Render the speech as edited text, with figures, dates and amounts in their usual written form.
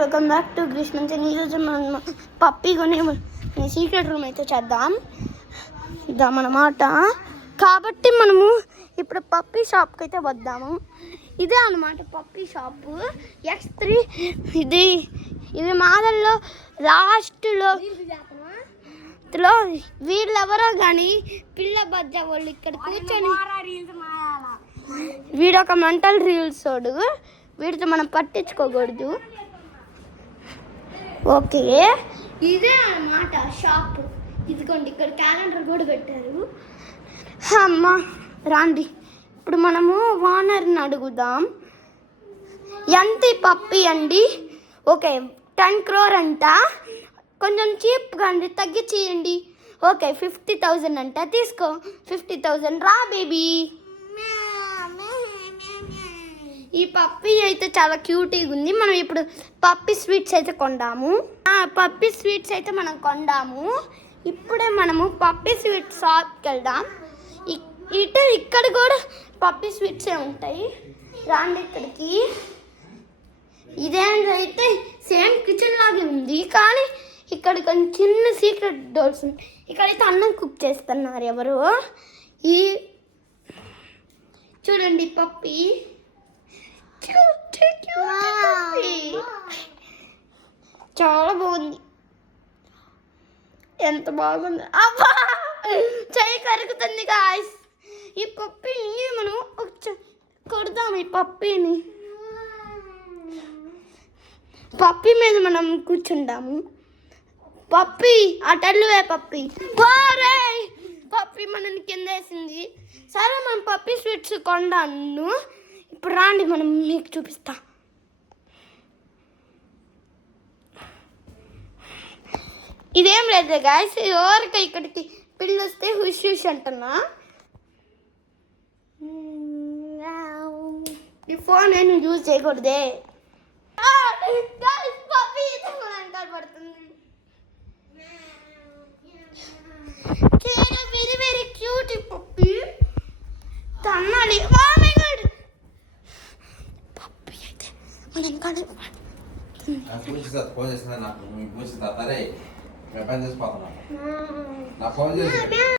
Welcome back to Greeshma. ఈరోజు మనం puppy కొని సీక్రెట్ రూమ్ అయితే చేద్దాం అన్నమాట. కాబట్టి మనము ఇప్పుడు పప్పీ షాప్కి అయితే వద్దాము. ఇదే అన్నమాట పప్పీ షాపు X3. ఇది మాదల్లో లాస్ట్లో వీళ్ళెవరో కానీ పిల్ల బజ్జ వాళ్ళు ఇక్కడ కూర్చొని వీడొక మెంటల్ రీల్స్ వాడు. వీడితో మనం పట్టించుకోకూడదు. ఓకే, ఇదే అన్నమాట షాప్. ఇదిగోండి, ఇక్కడ క్యాలెండర్ కూడా పెట్టారు. అమ్మ రాండి, ఇప్పుడు మనము ఓనర్ని అడుగుదాం. ఎంత పప్పి అండి? ఓకే, 10 crore అంట. కొంచెం చీప్గా అండి, తగ్గించేయండి. ఓకే, 50,000 అంట. తీసుకో 50,000. రా బేబీ. ఈ పప్పీ అయితే చాలా క్యూటీగా ఉంది. మనం ఇప్పుడు పప్పీ స్వీట్స్ అయితే కొందాము. ఇప్పుడే మనము పప్పీ స్వీట్ షాప్కి వెళ్దాం. ఇక్కడ కూడా పప్పీ స్వీట్సే ఉంటాయి. రాండి ఇక్కడికి. ఇదేంటైతే సేమ్ కిచెన్ లాగే ఉంది, కానీ ఇక్కడ కొంచెం చిన్న సీక్రెట్ డోర్స్ ఉన్నాయి. ఇక్కడైతే అన్నం కుక్ చేస్తున్నారు ఎవరు. ఈ చూడండి పప్పీ, చాలా బాగుంది. ఎంత బాగుంది. అబ్బా, చెయ్యి కరుగుతుంది గాయ్స్. ఈ పప్పీని మనం కొడదాం. ఈ పప్పీ మీద మనం కూర్చుంటాము. పప్పీ అటల్లువే పప్పీ. పప్పీ మనని కింద వేసింది. సరే, మనం పప్పీ స్వీట్స్ కొండాను. ఇప్పుడు రాండి, మనం మీకు చూపిస్తా. ఇదేం లేదు గాయస్, ఎవరికి ఇక్కడికి పిల్లి వస్తే హుష్ అంటున్నా. ఈ ఫోన్ నేను యూజ్ చేయకూడదే. పడుతుంది. Very very cute puppy. తన్నాలి. పప్పీ అయితే మనం కానీ ఫోన్ చేసిన నాకు పూజిస్తా. సరే, ఫోన్ చేసి